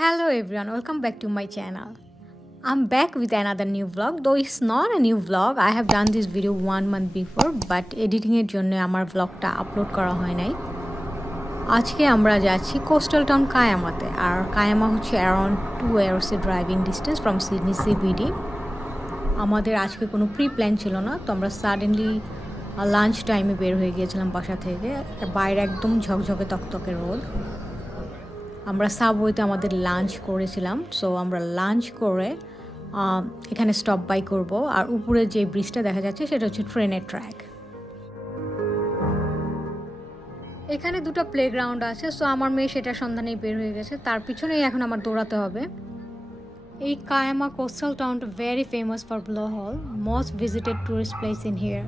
Hello everyone, welcome back to my channel. I'm back with another new vlog. Though it's not a new vlog, I have done this video 1 month before, but editing এর জন্য আমার vlogটা আপলোড করা হয় নাই। আজকে আমরা যাচ্ছি কোস্টাল টাউন কায়ামাতে, আর কায়ামা হচ্ছে around 2 hours driving distance from Sydney CBD। আমাদের আজকে কোনো প্রি প্ল্যান ছিল না, তো আমরা সাডেনলি লাঞ্চ টাইমে বের হয়ে গিয়েছিলাম বাসা থেকে। বাইরে একদম ঝকঝকে তকতকে রোদ। আমরা সাবওয়েতে আমাদের লাঞ্চ করেছিলাম, সো আমরা লাঞ্চ করে এখানে স্টপ বাই করব। আর উপরে যে ব্রিজটা দেখা যাচ্ছে সেটা হচ্ছে ট্রেনের ট্র্যাক। এখানে দুটো প্লেগ্রাউন্ড আছে, সো আমার মেয়ে সেটার সন্ধানেই বের হয়ে গেছে, তার পিছনেই এখন আমার দৌড়াতে হবে। এই কায়ামা কোস্টাল টাউনটা very famous for blowhole, most visited tourist place in here.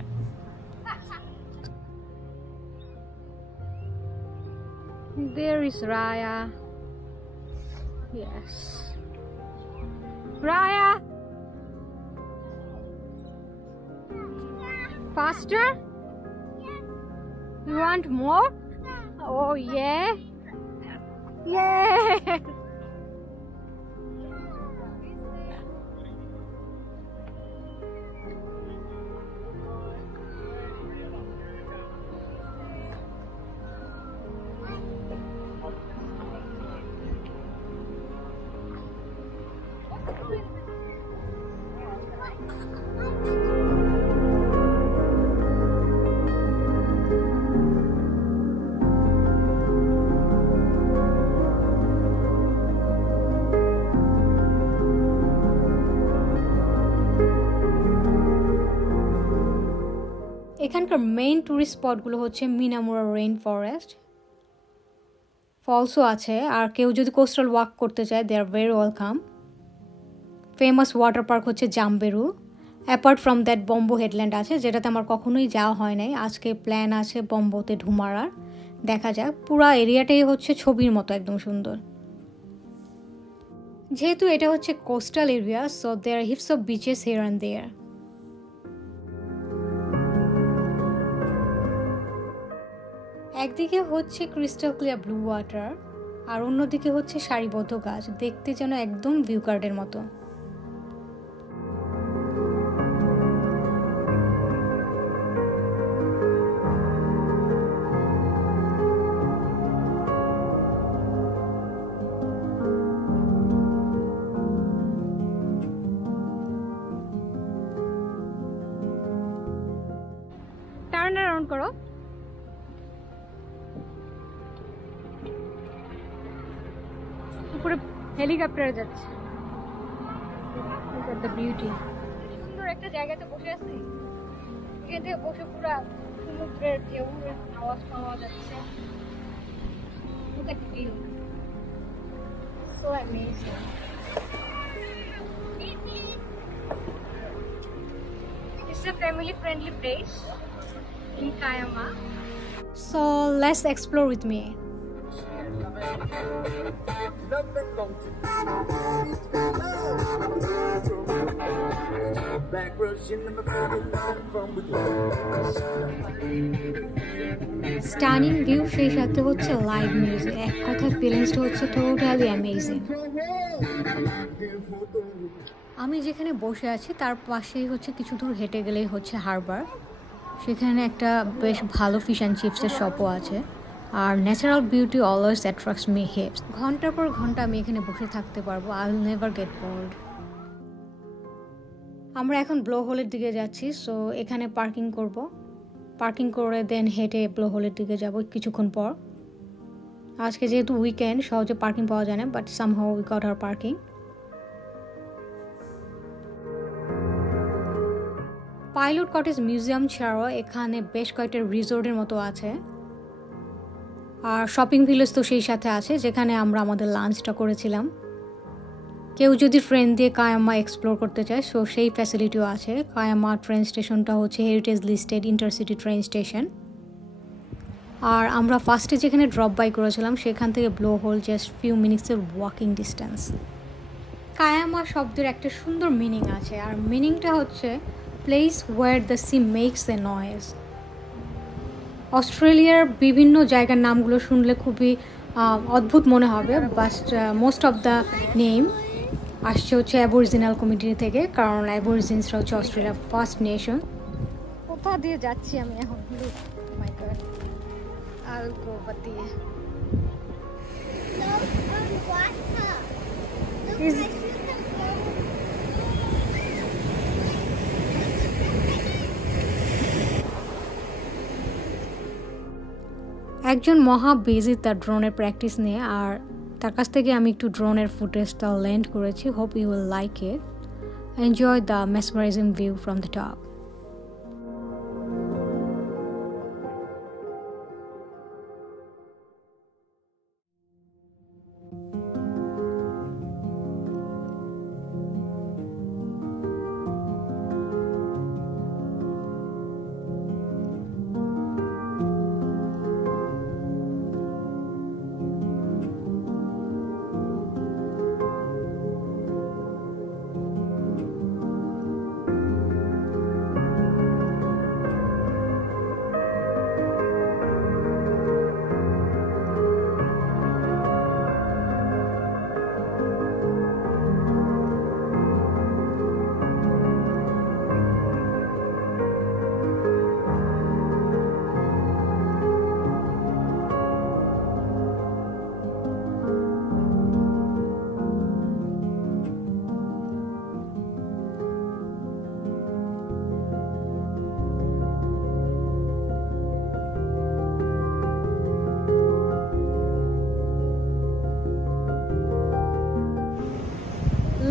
There is Raya. Yes. Raya! Faster? Yes. You want more? Oh yeah. Yeah. এখানকার মেইন টুরিস্ট স্পটগুলো হচ্ছে মিনামুরা রেইন ফরেস্ট, ফলসও আছে। আর কেউ যদি কোস্টাল ওয়াক করতে চায়, they are very welcome. Famous water park হচ্ছে Jamberoo. Apart from that Bombo headland আছে, যেটাতে আমার কখনোই যাওয়া হয় নাই। আজকে প্ল্যান আছে বম্বোতে ঢুমারার, দেখা যাক। পুরা এরিয়াটাই হচ্ছে ছবির মতো একদম সুন্দর। যেহেতু এটা হচ্ছে coastal area, so there are heaps of beaches here and there. একদিকে হচ্ছে ক্রিস্টাল ক্লিয়ার ব্লু ওয়াটার, আর অন্যদিকে হচ্ছে সারিবদ্ধ গাছ, দেখতে যেন একদম ভিউ কার্ডের মতো। টার্ন অ্যারাউন্ড করো। উপরে হেলিকপ্টারে যাচ্ছে। বিউটি, সুন্দর একটা জায়গাতে বসে আছি। এখান থেকে বসে পুরো সমুদ্রের ঢেউয়ের আওয়াজ পাওয়া যাচ্ছে। Look at the view. So amazing. It's a family-friendly place in Kayama. So let's explore with me. Stunning view, সেই সাথে হচ্ছে লাইভ মিউজিক। এক কথায় ফিলিংসটা হচ্ছে টোটালি অ্যামেজিং। আমি যেখানে বসে আছি তার পাশেই হচ্ছে কিছু দূর হেঁটে গেলেই হচ্ছে হারবার। সেখানে একটা বেশ ভালো ফিশ অ্যান্ড চিপসের শপও আছে। আর natural beauty always attracts me heaps. ঘন্টার পর ঘন্টা আমি এখানে বসে থাকতে পারবো। I will never get bored. আমরা এখন ব্লোহোলের দিকে যাচ্ছি, সো এখানে পার্কিং করব। পার্কিং করে দেন হেঁটে ব্লোহোলের দিকে যাব কিছুক্ষণ পর। আজকে যেহেতু উইকেন্ড, সহজে পার্কিং পাওয়া যায় না, but somehow we got hour parking. Pilot cottage museum ছাড়াও এখানে বেশ কয়েকটা রিসোর্টের মতো আছে। আর শপিং ভিলেজ তো সেই সাথে আছে, যেখানে আমরা আমাদের লাঞ্চটা করেছিলাম। কেউ যদি ট্রেন দিয়ে কায়ামা এক্সপ্লোর করতে চায়, সো সেই ফ্যাসিলিটিও আছে। কায়ামা ট্রেন স্টেশনটা হচ্ছে heritage listed intercity train station. আর আমরা ফার্স্টে যেখানে ড্রপ বাই করেছিলাম, সেখান থেকে ব্লোহোল জাস্ট ফিউ মিনিটসের ওয়াকিং ডিস্টেন্স। কায়ামা শব্দের একটা সুন্দর মিনিং আছে, আর মিনিংটা হচ্ছে place where the sea makes a noise. অস্ট্রেলিয়ার বিভিন্ন জায়গার নামগুলো শুনলে খুবই অদ্ভুত মনে হবে, but most of the name আসছে হচ্ছে অ্যাবরিজিনাল কমিউনিটি থেকে, কারণ অ্যাবরিজিনসরা হচ্ছে অস্ট্রেলিয়ার ফার্স্ট নেশন। কোথা দিয়ে যাচ্ছি আমি এখন? মাই গড, আলগোবা দিয়ে। একজন মহা বিজি তার ড্রোনের প্র্যাকটিস নিয়ে, আর তার কাছ থেকে আমি একটু ড্রোনের ফুটেজটা ল্যান্ড করেছি। Hope you will like it, enjoy the mesmerising view from the top.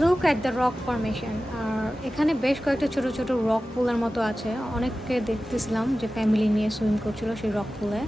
Look at the rock formation. আর এখানে বেশ কয়েকটা ছোট ছোট রক পুলের মতো আছে। অনেককে দেখতেছিলাম যে ফ্যামিলি নিয়ে সুইম করছিল সেই রক পুলে।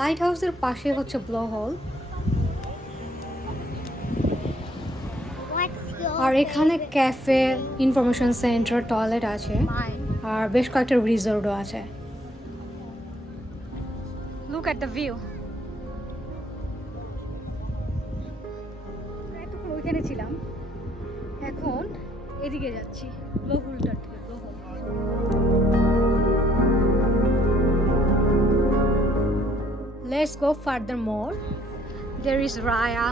লাইট হাউসের পাশে হচ্ছে ব্লো হোল, আর এখানে ক্যাফে, ইনফরমেশন সেন্টার, টয়লেট আছে, আর বেশ কয়েকটা রিসোর্টও আছে। Look at the view. এতক্ষণ ওইখানে ছিলাম, এখন এদিকে যাচ্ছি ব্লো হোলটার থেকে। Blowhole Let's go furthermore. There is Raya.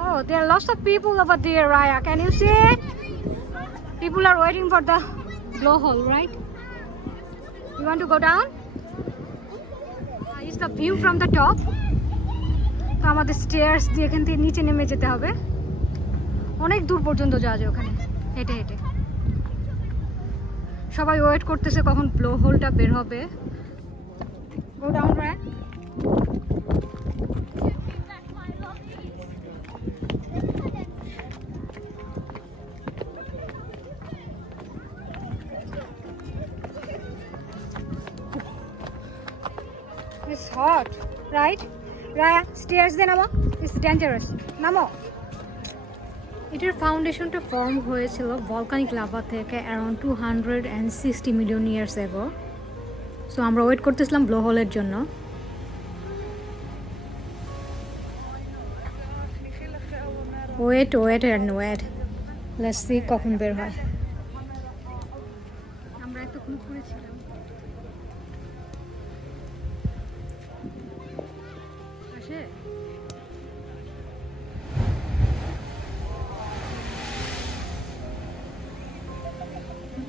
Oh, there are lots of people over there, Raya. Can you see it? People are waiting for the blowhole, right? You want to go down? It's the view from the top. তো আমাদের স্টেয়ার্স দিয়ে এখান থেকে নিচে নেমে যেতে হবে। অনেক দূর পর্যন্ত যাওয়া যায় ওখানে হেঁটে হেঁটে। সবাই ওয়েট করতেছে কখন ব্লো হোলটা বের হবে। Go down right. It's hot, right? Raya, stairs de namo. It's dangerous. Namo. এটার ফাউন্ডেশনটা ফর্ম হয়েছিল ভলকানিক লাভা থেকে around 260 million years ago. So আমরা ওয়েট করতেছিলাম ব্লো হোলের জন্য। Wait and wait, let's see কখন বের হয়। আমরা এতক্ষণ করেছিলাম। আসে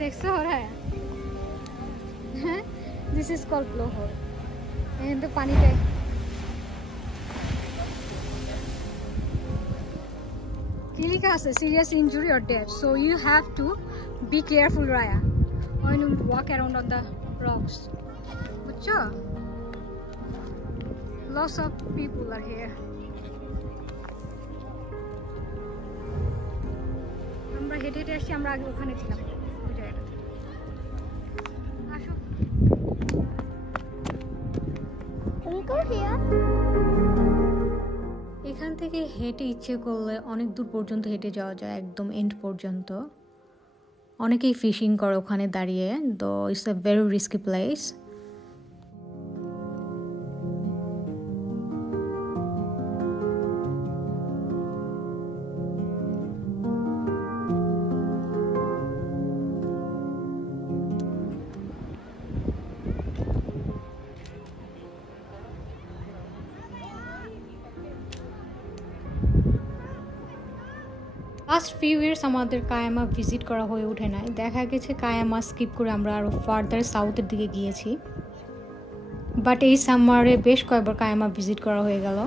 দেখছো ওরা? হ্যাঁ, this is called blowhole. এখানে তো পানিতে কি লেখা আছে? Serious injury or death, so you have to be careful Raya when you walk around on the rocks. বুঝছো? Lots of people are here. আমরা হেঁটে হেঁটে আসছি, আমরা আগে ওখানে ছিলাম ওই জায়গাটাতে। আসো। এখান থেকে হেঁটে ইচ্ছে করলে অনেক দূর পর্যন্ত হেঁটে যাওয়া যায়, একদম এন্ড পর্যন্ত। অনেকেই ফিশিং করে ওখানে দাঁড়িয়ে, তো it's a very risky place. Last few years আমাদের কায়ামা ভিজিট করা হয়ে ওঠে নাই। দেখা গেছে কায়ামা স্কিপ করে আমরা আরও ফার্দার সাউথের দিকে গিয়েছি, বাট এই সামারে বেশ কয়েকবার কায়ামা ভিজিট করা হয়ে গেল।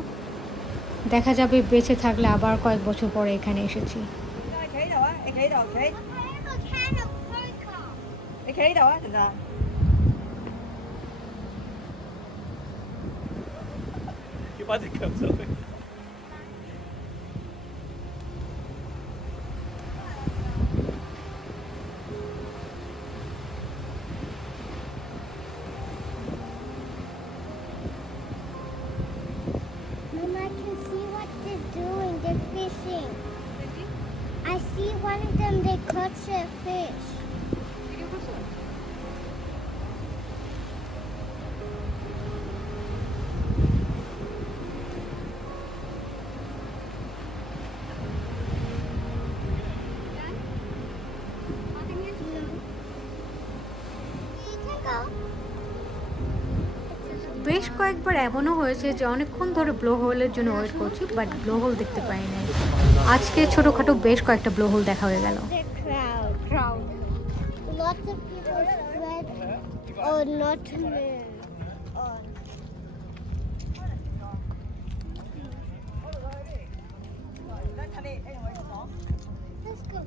দেখা যাবে বেঁচে থাকলে আবার কয়েক বছর পরে এখানে এসেছি। I see one of them, they catch a fish. বেশ কয়েকবার এমনও হয়েছে যে অনেকক্ষণ ধরে ব্লো হোলের জন্য ওয়েট করছি, বাট ব্লো হোল দেখতে পাই নাই। আজকে ছোটখাটো বেশ কয়েকটা ব্লো হোল দেখা হয়ে গেল। Lots of people spread or not move on. Let's go.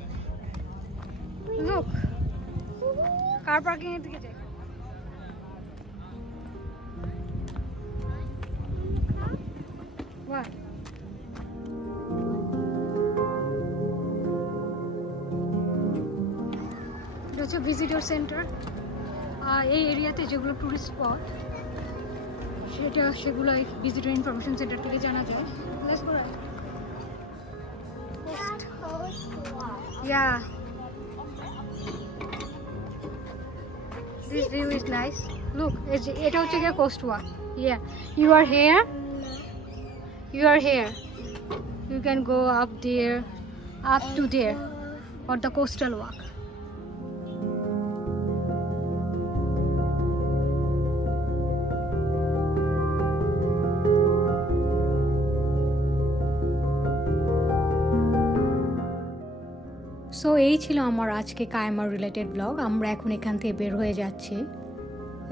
Look, car parking এর দিকে যাই। What? এটা হচ্ছে ভিজিটর সেন্টার। এই এরিয়াতে যেগুলো টুরিস্ট স্পট সেগুলো ভিজিটর ইনফরমেশন সেন্টার থেকে জানা যায়। Let's go. Yeah. This view is nice. Look, এটা হচ্ছে গিয়ে coast walk. Yeah, you are here. You are here. You can go up there, up to there, for the coastal walk. So এই ছিল আমার আজকে কায়ামা রিলেটেড ব্লগ। আমরা এখন এখান থেকে বের হয়ে যাচ্ছি।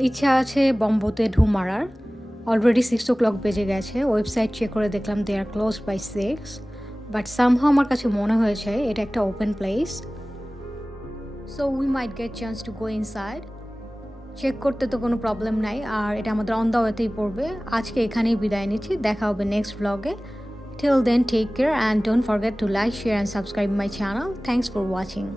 ইচ্ছা আছে বম্বোতে ঢু মারার। অলরেডি 6 o'clock বেজে গেছে। ওয়েবসাইট চেক করে দেখলাম they are close by 6, but somehow আমার কাছে মনে হয়েছে এটা একটা open place, so we might get chance to go inside. Check করতে তো কোনো প্রবলেম নাই, আর এটা আমাদের অন দ্য ওয়েতেই পড়বে। আজকে এখানেই বিদায় নিচ্ছি, দেখা হবে নেক্সট ব্লগে। Till then, take care and don't forget to like, share and subscribe my channel. Thanks for watching.